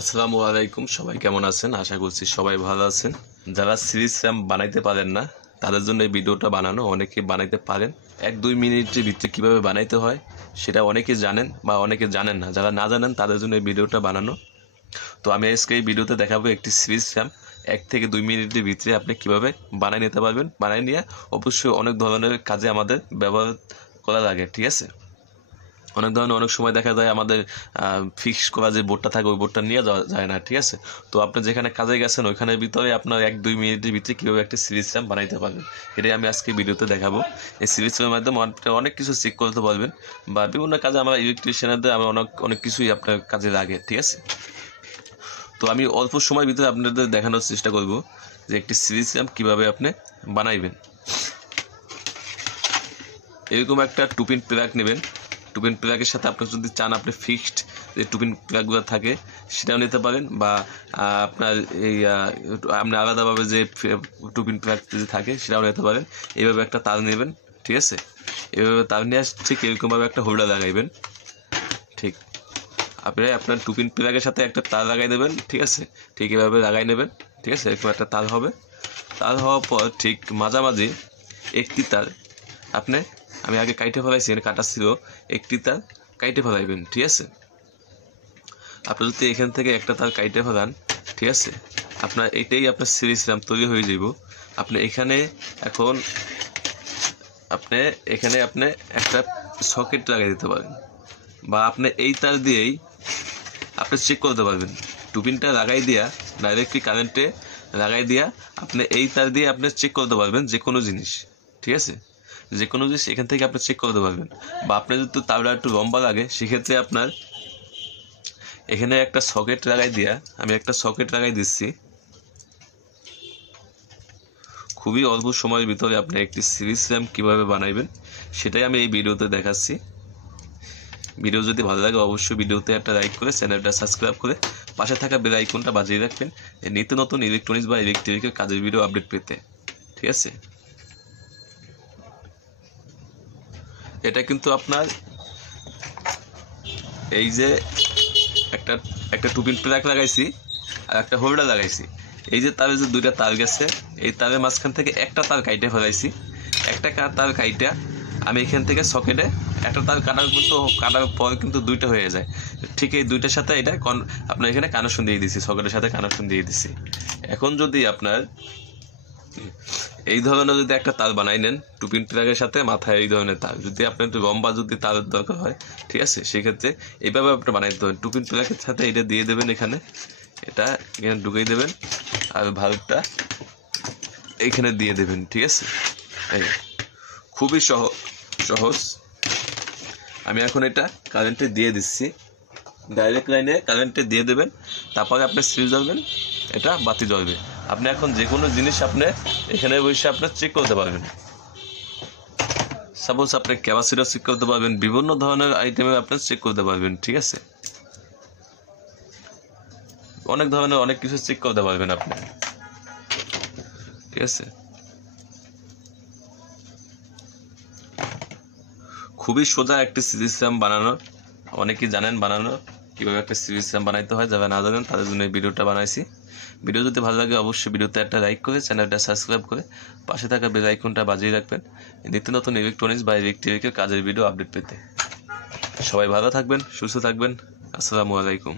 আসসালামু আলাইকুম। সবাই কেমন আছেন? আশা করছি সবাই ভালো আছেন। যারা সিরিজ র্যাম বানাইতে পারেন না তাদের জন্য এই ভিডিওটা বানানো। অনেকে বানাইতে পারেন, 1-2 মিনিটের ভিতরে কীভাবে বানাইতে হয় সেটা অনেকে জানেন বা অনেকে জানেন না। যারা না জানেন তাদের জন্য এই ভিডিওটা বানানো। তো আমি আজকে এই ভিডিওতে দেখাবো একটি সিরিজ র্যাম 1 থেকে 2 মিনিটের ভিতরে আপনি কীভাবে বানিয়ে নিতে পারবেন। বানিয়ে নিয়ে অবশ্যই অনেক ধরনের কাজে আমাদের ব্যবহার করা লাগে, ঠিক আছে? অনেক ধরনের অনেক সময় দেখা যায় আমাদের ফিক্স করা যে বোর্ডটা থাকে ওই বোর্ডটা নিয়ে যাওয়া যায় না, ঠিক আছে? তো আপনি যেখানে কাজে গেছেন ওইখানের ভিতরে আপনার 1-2 মিনিটের ভিতরে কীভাবে একটা সিরিজ র্যাম বানাইতে পারবেন এটাই আমি আজকে ভিডিওতে দেখাবো। এই সিরিজ র্যামের মাধ্যমে আপনি অনেক কিছু চেক করতে পারবেন বা বিভিন্ন কাজে আমরা ইলেকট্রিশিয়ানদের আমরা অনেক কিছুই আপনার কাজে লাগে, ঠিক আছে? তো আমি অল্প সময়ের ভিতরে আপনাদের দেখানোর চেষ্টা করব যে একটি সিরিজ র্যাম কীভাবে আপনি বানাইবেন। এরকম একটা 2 পিন প্লাগ নেবেন। 2 পিন প্লাগের সাথে আপনি যদি চান আপনি ফিক্সড যে 2 পিন প্লাগগুলো থাকে সেটাও নিতে পারেন, বা আপনার এই আপনি আলাদাভাবে যে 2 পিন প্লাগ যদি থাকে সেটাও নিতে পারেন। এইভাবে একটা তার নেবেন, ঠিক আছে? এইভাবে তার নিয়ে ঠিক এরকমভাবে একটা হোল্ডার লাগাইবেন। ঠিক আপনি আপনার 2 পিন প্লাগের সাথে একটা তার লাগাই দেবেন, ঠিক আছে? ঠিক এভাবে লাগাই নেবেন, ঠিক আছে? এরকম একটা তার হবে। তার হওয়ার পর ঠিক মাঝামাঝি একটি তার আপনি, আমি আগে কাইটে ফেলাইছি, কাটা ছিল, একটি তার কাইটে ফেলাইবেন, ঠিক আছে? আপনি যদি এখান থেকে একটা তার কাইটে ফেলান, ঠিক আছে, আপনার এইটাই আপনার সিরিজ র্যাম তৈরি হয়ে যাব। আপনি এখানে এখন আপনি একটা সকেট লাগাই দিতে পারেন, বা আপনি এই তার দিয়েই আপনি চেক করতে পারবেন। 2 পিনটা লাগাই দিয়া ডাইরেক্টলি কারেন্টে লাগাই দিয়া আপনি এই তার দিয়ে আপনি চেক করতে পারবেন যে কোনো জিনিস, ঠিক আছে? যে কোনো জিনিস এখান থেকে আপনি চেক করতে পারবেন। বা আপনার যদি তারটা একটু লম্বা লাগে সেক্ষেত্রে আপনার এখানে একটা সকেট লাগাই দিয়া, আমি একটা সকেট লাগাই দিচ্ছি। খুবই অল্প সময়ের ভিতরে আপনি একটি সিরিজ র্যাম কীভাবে বানাইবেন সেটাই আমি এই ভিডিওতে দেখাচ্ছি। ভিডিও যদি ভালো লাগে অবশ্যই ভিডিওতে একটা লাইক করে চ্যানেলটা সাবস্ক্রাইব করে পাশে থাকা বেল আইকনটা বাজিয়ে রাখবেন নিত্য নতুন ইলেকট্রনিক্স বা ইলেকট্রিকের কাজের ভিডিও আপডেট পেতে, ঠিক আছে? এটা কিন্তু আপনার এই যে একটা 2 পিন প্লাগ লাগাইছি আর একটা হোল্ডার লাগাইছি। এই যে তারে যে 2টা তার গেছে, এই তারের মাঝখান থেকে একটা তার কাইটে ফেলাইছি। একটা তার কাইটা আমি এখান থেকে সকেটে একটা তার কাটার পর কিন্তু 2টা হয়ে যায়। ঠিক এই 2টার সাথে এটা আপনার এখানে কানেকশন দিয়ে দিছি, সকেটের সাথে কানেকশন দিয়ে দিছি। এখন যদি আপনার এই ধরনের যদি একটা তার বানাই নেন 2 পিন প্লাগের সাথে মাথায় এই ধরনের তার, যদি আপনার একটু লম্বা যদি তারের দরকার হয়, ঠিক আছে, সেক্ষেত্রে এইভাবে আপনি বানাইতে হবে। 2 পিন প্লাগের সাথে এটা দিয়ে দেবেন, এখানে ঢুকিয়ে দেবেন আর ভালভটা এইখানে দিয়ে দেবেন, ঠিক আছে? এই খুবই সহজ। আমি এখন এটা কারেন্টে দিয়ে দিচ্ছি, ডাইরেক্ট লাইনে কারেন্টে দিয়ে দেবেন। তারপরে আপনি সুইচ জ্বলবেন, এটা বাতি জ্বলবে। আপনি এখন যে কোনো জিনিস আপনি এখানে বসে আপনি চেক করতে পারবেন। সাপোজ আপনি ক্যাপাসিটর চেক করতে পারবেন, বিভিন্ন ধরনের আইটেমে আপনি চেক করতে পারবেন, ঠিক আছে? অনেক ধরনের অনেক কিছু চেক করতে পারবেন আপনি, ঠিক আছে? খুবই সোজা একটি সিরিজ র্যাম বানানো। অনেকেই জানেন বানানো কীভাবে একটা সিরিজ র্যাম বানাইতে হয়। যারা না জানেন তাদের জন্য এই ভিডিওটা বানাইছি। ভিডিও যদি ভালো লাগে অবশ্যই ভিডিওতে একটা লাইক করে চ্যানেলটা সাবস্ক্রাইব করে পাশে থাকা বেল আইকনটা বাজিয়ে রাখবেন নিত্য নতুন ইলেকট্রনিক্স বা ইলেকট্রিকের কাজের ভিডিও আপডেট পেতে। সবাই ভালো থাকবেন, সুস্থ থাকবেন। আসসালামু আলাইকুম।